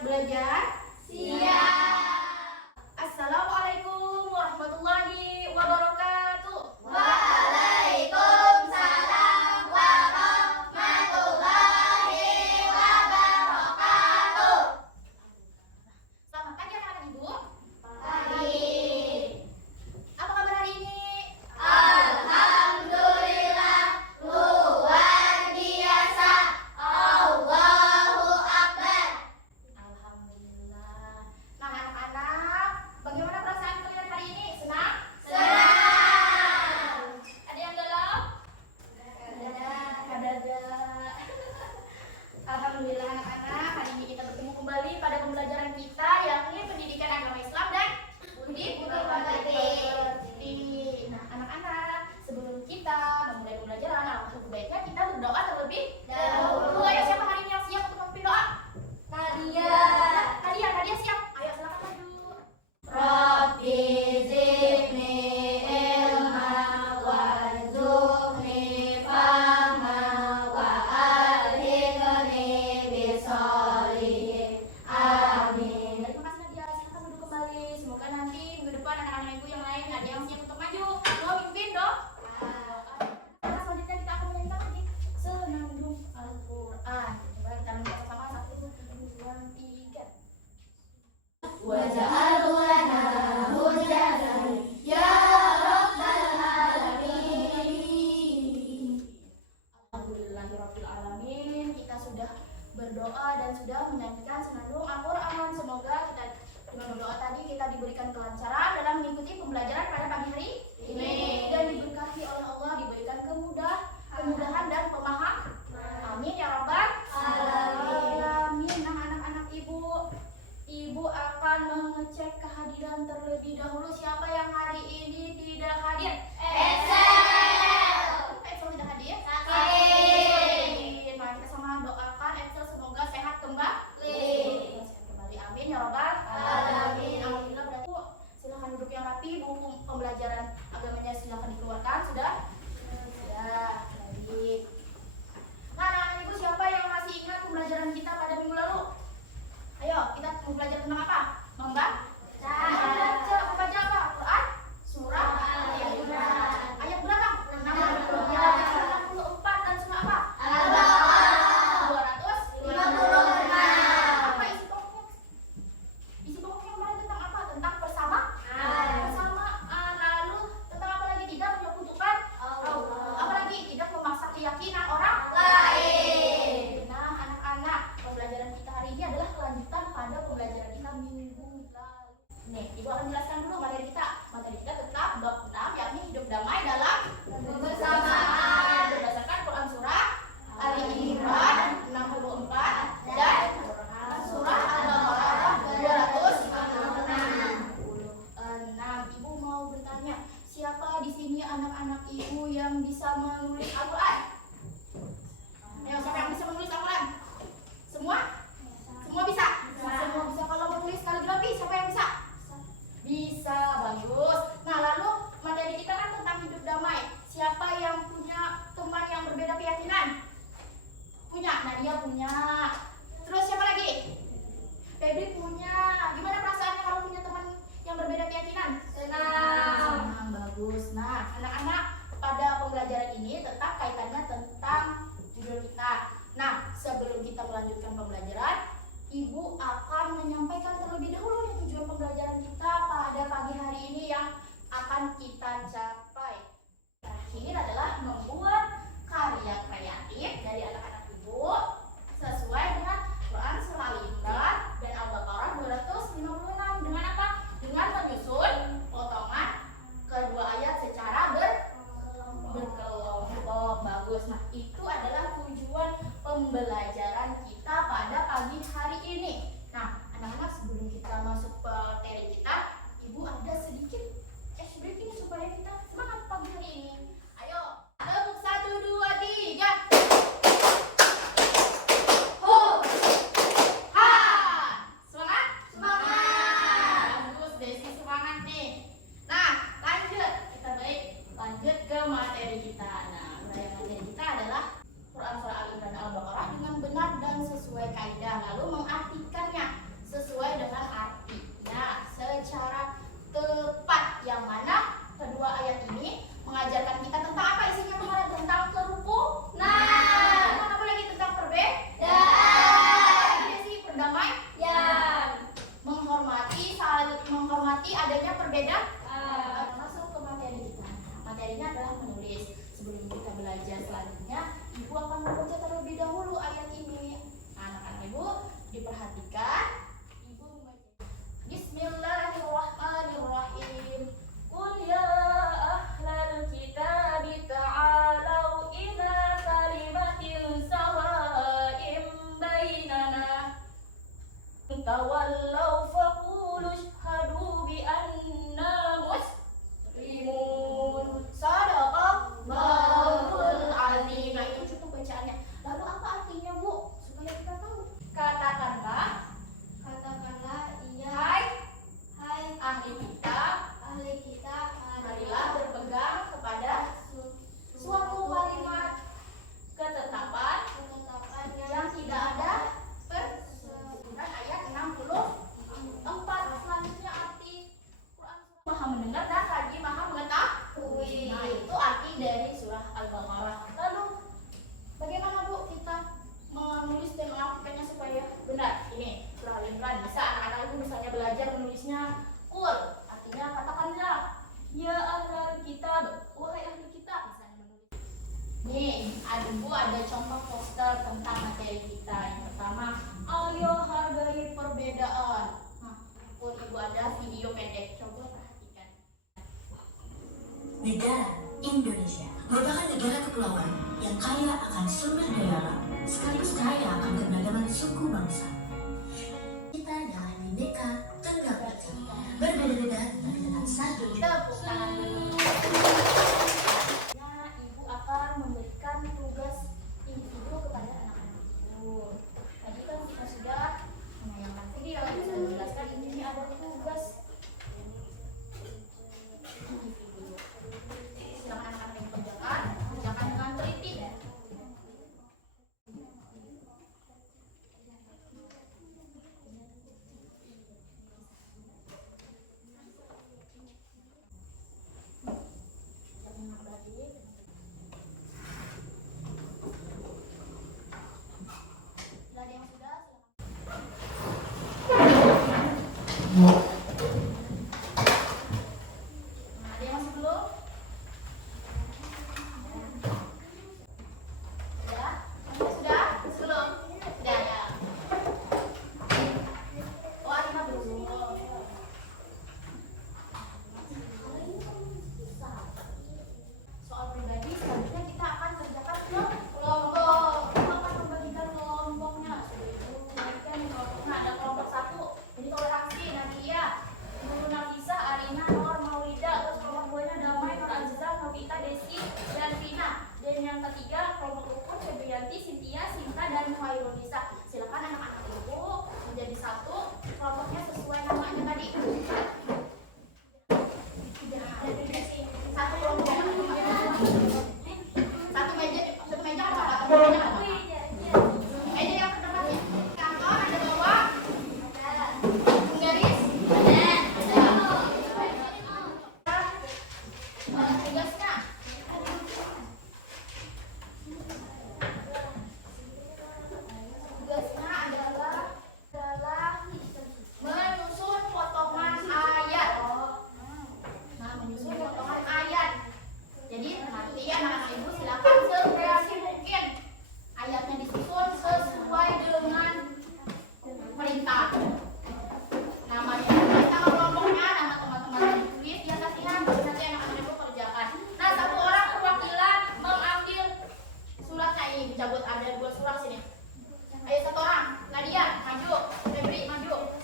siap belajar? Siap. Assalamualaikum warahmatullahi wabarakatuh. Waalaikumsalam warahmatullahi wabarakatuh. Selamat pagi anak-anak ibu. Pagi. Apa kabar hari ini? Alhamdulillah luar biasa. Allahu Akbar. Alhamdulillah. Nah anak-anak, bagaimana perasaan kalian hari ini? Senang? Senang. Ada yang galau? Ada. Alhamdulillah anak-anak, hari ini kita bertemu kembali pada pembelajaran kita yakni pendidikan agama Islam dan budi pekerti. Nah anak-anak, sebelum kita memulai pembelajaran, alangkah baiknya kita berdoa terlebih dahulu. Ayo siapa hari ini yang siap untuk memimpin doa? Nadia siap. Ayo silakan maju. Rabbi zidni ilma warzuqni fahma wa alhiqni bisolihin. Amin. Terima kasih Nadia, silakan duduk kembali. Semoga nanti minggu depan anak-anak ibu yang lain ada yang siap untuk maju. Mau mimpin dong? Nah, selanjutnya kita akan menyanyikan lagi Senandung Al-Quran. Coba kita menyanyikan sama 1, 2, 3. Waj'alhu lana hujjatan ya rabbal alamin. Alhamdulillahirabbil alamin. Kita sudah berdoa dan sudah menyanyikan Senandung Al-Quran. Semoga kita dengan berdoa tadi kita diberikan kelancaran dalam mengikuti pembelajaran pada pagi hari ini dan diberkahi oleh Allah, diberikan kemudahan dan pemahaman. Amin ya rabbal alamin. Nah anak-anak ibu akan mengecek kehadiran terlebih dahulu. Siapa yang hari ini tidak hadir? Excel tidak hadir? Sakit. Nah kita sama doakan Excel semoga sehat kembali. Amin ya robbal alamin. Alhamdulillah. Berarti silahkan duduk yang rapi. Buku pembelajaran agamanya silahkan dikeluarkan. Sudah? Baik. Nah anak-anak ibu, siapa yang masih ingat pembelajaran kita pada minggu lalu? Ayo kita mau belajar tentang apa? Membaca apa? Quran surah Al-Imran. Ayat berapa? 64 dan surah apa? Al-Baqarah 256. 56. Apa isi pokoknya? Isi pokoknya kemarin tentang apa? Tentang persamaan. Lalu tentang apa lagi? Tidak menyekutukan Allah. Apa lagi? Tidak memaksa keyakinan orang lain. Nah anak-anak, pembelajaran kita hari ini adalah kelanjutan pada pembelajaran kita minggu lalu. Nih, ibu akan jelaskan dulu materi kita. Materi kita tetap bab 6 yakni hidup damai dalam Kebersamaan. berdasarkan Quran surah Al-Imran 64 dan surah Al-Baqarah 256. Ibu mau bertanya, siapa di sini anak-anak ibu yang bisa menulis Al-Quran? Ayo, siapa yang bisa menulis Al-Quran? Semua? Semua bisa? Semua bisa. Kalau menulis kaligrafi, siapa yang bisa? Bisa, bagus. Nah, lalu materi kita kan tentang hidup damai. Siapa yang punya teman yang berbeda keyakinan? Punya, Nadia punya. Terus siapa lagi? Febri punya. Gimana perasaannya kalau punya teman yang berbeda keyakinan? Senang, bagus. Nah, anak-anak, pada pembelajaran ini tetap kaitannya tentang judul kita. Nah, sebelum kita melanjutkan pembelajaran, Ibu akan menyampaikan terlebih dahulu nih tujuan pembelajaran kita pada pagi hari ini yang akan kita capai. Terakhir adalah membuat karya kreatif dari anak-anak Ibu sesuai dengan Quran surah Al-Imran dan Al-Baqarah 256. Dengan apa? Dengan menyusun potongan kedua ayat secara berkelompok. Bagus. Nah, itu adalah tujuan pembelajaran kita pada pagi hari ini. Nah, anak-anak, sebelum kita masuk ke materi kita, Ibu ada sedikit ice breaking supaya kita semangat pagi hari ini. Ayo, tepuk 1, 2, 3. Semangat? Bagus, Desi semangat nih. Nah, lanjut. Lanjut ke materi kita. Nah, materi kita adalah Quran surah Al-Imran dan Al-Baqarah dengan benar dan sesuai kaidah, lalu mengartikannya. tawallaw faqulu ashhadu bi anna muslimun. Shadaqallahul azim. Nah, itu cukup bacaannya. Lalu apa artinya, Bu? Supaya kita tahu. Katakanlah Katakanlah hai hai ahli kitab, ahli kitab, marilah berpegang kepada suatu kalimat ketetapan ketetapan yang tidak ada ayat 64. Selanjutnya arti Quran Maha mendengar dan lagi Maha mengetahui. Nah, itu arti dari surah Al-Baqarah. Lalu bagaimana, Bu, kita menulis dan mengartikannya supaya benar? Ini surah Al-Imran. Bisa anak-anak itu misalnya belajar menulisnya qul, artinya katakanlah ya ahlul kitab, wahai ahli kitab, misalnya menulis. Nih, ada contoh poster tentang materi kita. Yang pertama, ayo hargai perbedaan. Nah, pun ibu ada video pendek, coba perhatikan. Negara Indonesia merupakan negara kepulauan yang kaya akan sumber daya alam, sekaligus kaya akan keberagaman suku bangsa. Kita adalah Bhinneka Tunggal Ika, berbeda-beda tapi tetap satu. Tepuk tangan dulu. Nah, ibu akan memberikan tugas individu kepada anak-anak ibu. Tadi kan kita sudah menayangkan video, bisa menjelaskan ini ada tugas individu. Silakan anak-anak yang kerjakan dengan teliti. Ada yang sudah, silakan. Ada yang masih belum? Sudah? Sudah? Belum? Sudah ya. Oh, Arina belum. Soal pribadi selanjutnya kita akan kerjakan kelompok. Kita akan membagikan kelompoknya. Sudah ibu bagikan kelompoknya. Ada kelompok 1, jadi toleransi, Nadia, Nurul Nafisa, Arina, Nor, Maulida. Terus kelompok 2-nya Damai, Nur Aziza, Novita, Desi, dan Vina. Dan yang ketiga kelompok rukun Febrianti, Cynthia, Sinta, dan Muhairunisa. Silakan anak-anak ibu menjadi satu kelompoknya sesuai namanya tadi. Satu kelompok. Satu meja apa? Meja yang ke depannya. Kantor ada bawah. Garis. Tugasnya. Tugasnya adalah menyusun potongan ayat. Nah, menyusun potongan ayat. Jadi nanti anak-anak ibu silakan sekreasi mungkin ayatnya disusun sesuai dengan perintah. Namanya, nama kelompoknya, nama teman-teman yang ditulis di atasnya. Nanti anak-anak ibu kerjakan. Nah, satu orang perwakilan mengambil suratnya ini. Dicabut, ada 2 surat sini. Ayo satu orang. Nadia, maju. Febri, maju.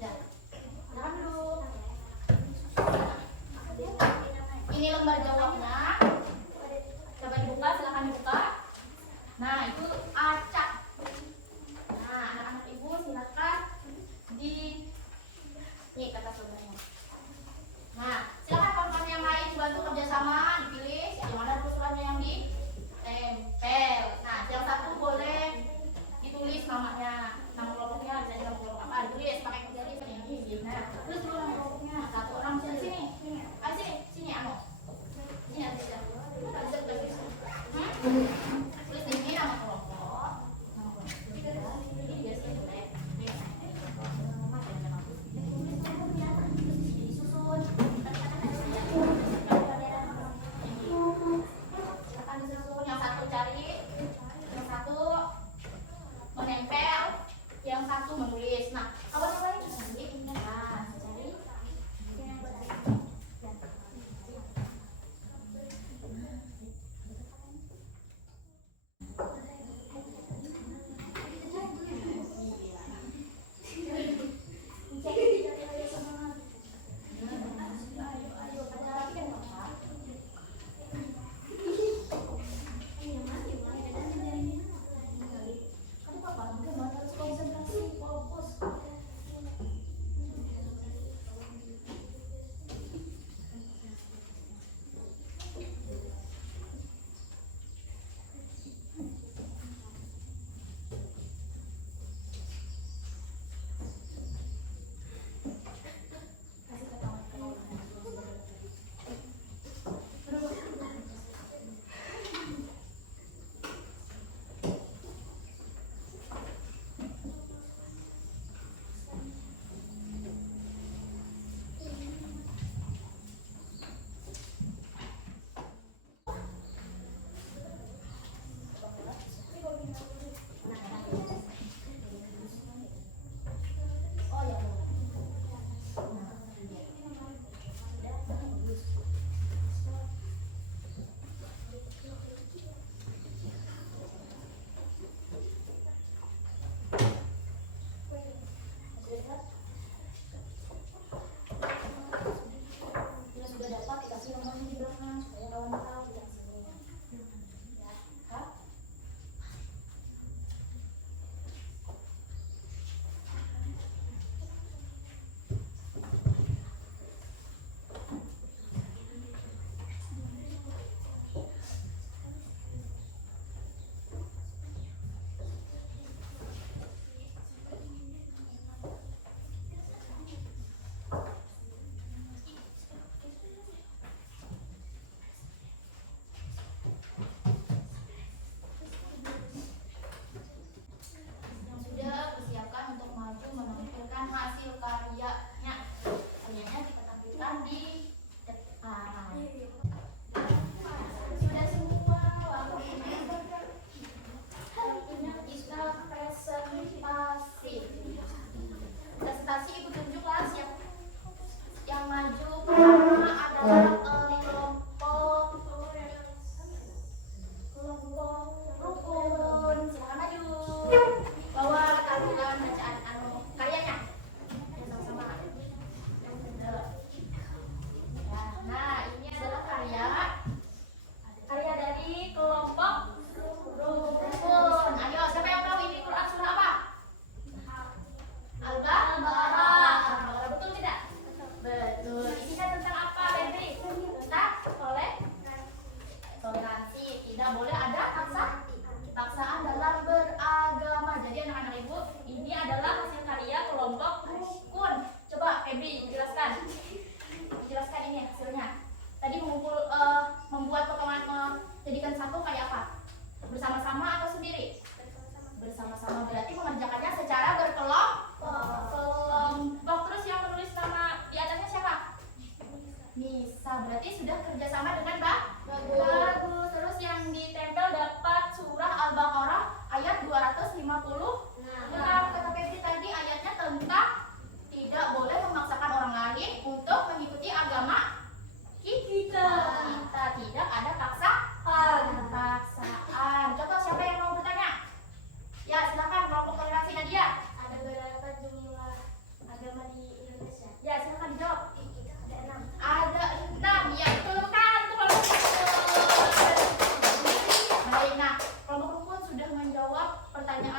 Ya. Tahan dulu. Ini lembar jawabnya. Coba dibuka, silahkan dibuka. Nah, itu acak.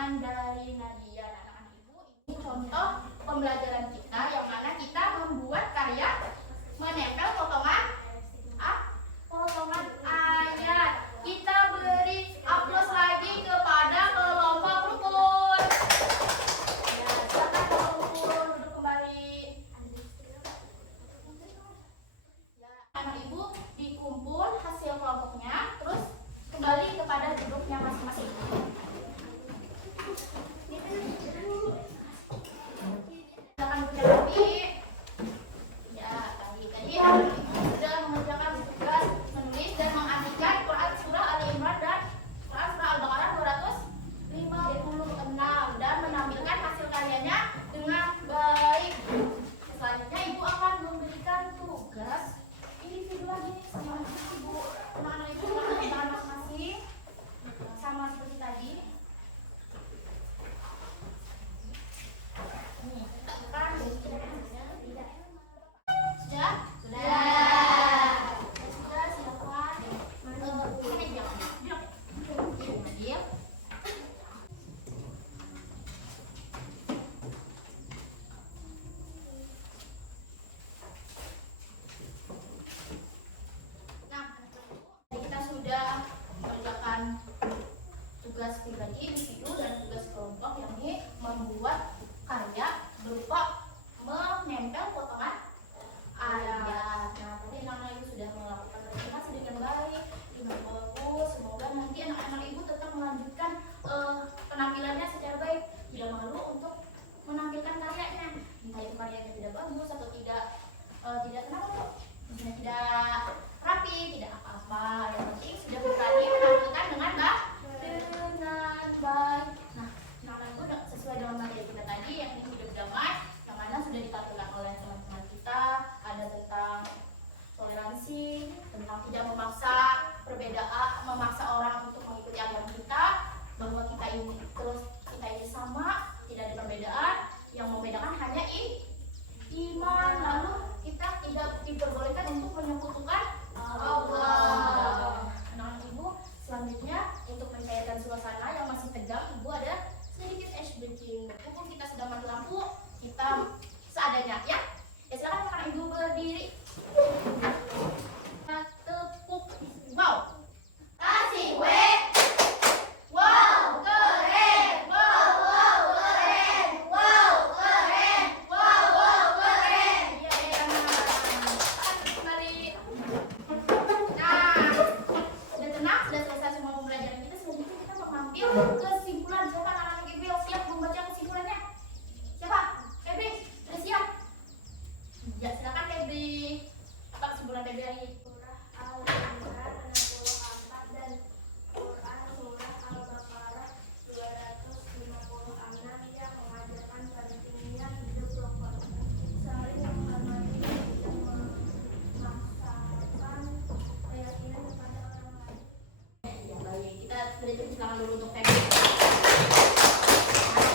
pertanyaan dari Nadia. Anak-anak ibu, ini contoh pembelajaran kita yang mana kita membuat karya menempel potongan ayat. Kita beri aplaus lagi kepada kelompok rukun. Ya, silakan kelompok rukun duduk kembali. Ya, anak ibu dikumpul hasil kelompoknya, terus kembali kepada duduknya masing-masing. Silakan ucap lagi. Ya, tadi sudah mengerjakan tugas menulis dan mengartikan Quran surah Ali Imran dan Quran surah Al-Baqarah 256 dan menampilkan hasil karyanya dengan baik. Selanjutnya ibu akan memberikan tugas individu lagi sama ibu, anak-anak ibu dengan anak masing-masing sama seperti tadi. Nih, kan sudah? Sudah, silakan. Sini jangan. Nadia. Nah, kita sudah mengerjakan tugas pribadi, individu, dan tugas kelompok, yakni membuat karya berupa menempel potongan ayat. Nah, tadi anak-anak ibu sudah melakukan presentasi dengan baik, dengan bagus. Semoga nanti anak-anak ibu tetap melanjutkan penampilannya secara baik, tidak malu untuk menampilkan karyanya. Entah itu karyanya tidak bagus atau tidak kenapa tuh, misalnya tidak rapi, tidak apa-apa. Yang penting sudah berani menampilkan dengan baik. Nah, anak-anak ibu sesuai dengan materi kita tadi yang ini hidup damai, yang mana sudah ditampilkan oleh teman-teman kita, ada tentang toleransi, tentang tidak memaksa perbedaan, memaksa orang untuk mengikuti agama kita, bahwa kita ini sama, tidak ada perbedaan, yang membedakan hanya iman. Lalu kita tidak diperbolehkan untuk menyekutukan Allah. Anak-anak ibu, selanjutnya untuk mencairkan suasana yang masih tegang, ibu ada sedikit es breaking. Mumpung kita sedang mati lampu, kita seadanya, ya. Ya, silakan anak ibu berdiri. Tepuk. Wow. Kasih we. Wow, keren. Wow, keren. Wow, keren. Wow, keren. Iya, kembali. Nah, sudah tenang, sudah selesai semua pembelajaran kita. Selanjutnya kita mengambil kesimpulan. Siapa anak-anak ibu yang siap membaca kesimpulannya? Siapa? Febri, sudah siap? Ya, silakan Febri. Apa kesimpulan Febri hari ini? Surah Al-Imran 64 dan Quran surah Al-Baqarah 256 yang mengajarkan pentingnya hidup rukun, saling menghormati dan memaksakan keyakinan kepada orang lain. Ya, baik. Kita beri tepuk tangan dulu untuk Febri. Nah,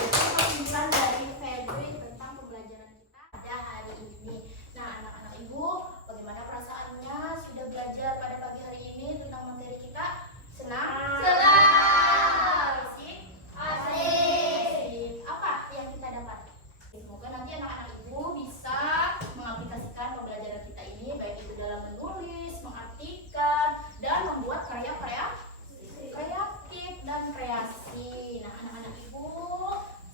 itu kesimpulan dari Febri tentang pembelajaran kita pada hari ini. Nah, anak-anak ibu, bagaimana perasaannya sudah belajar pada pagi hari ini tentang materi kita? Senang? Asik? Asik. Apa yang kita dapat? Semoga nanti anak-anak ibu bisa mengaplikasikan pembelajaran kita ini, baik itu dalam menulis, mengartikan, dan membuat karya-karya kreatif dan kreasi. Nah, anak-anak ibu,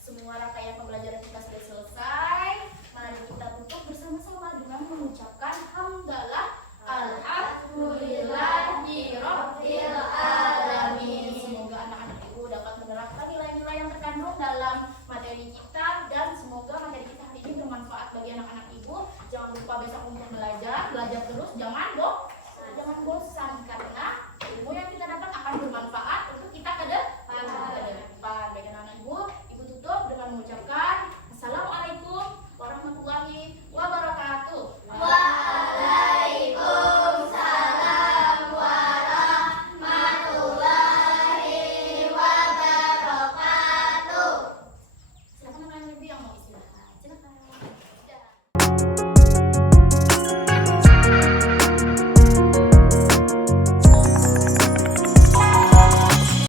semua rangkaian pembelajaran kita sudah selesai. Mari kita tutup bersama-sama dengan mengucapkan hamdalah alhamdulillahirabbil alamin. Semoga anak-anak ibu dapat menerapkan nilai-nilai yang terkandung dalam materi kita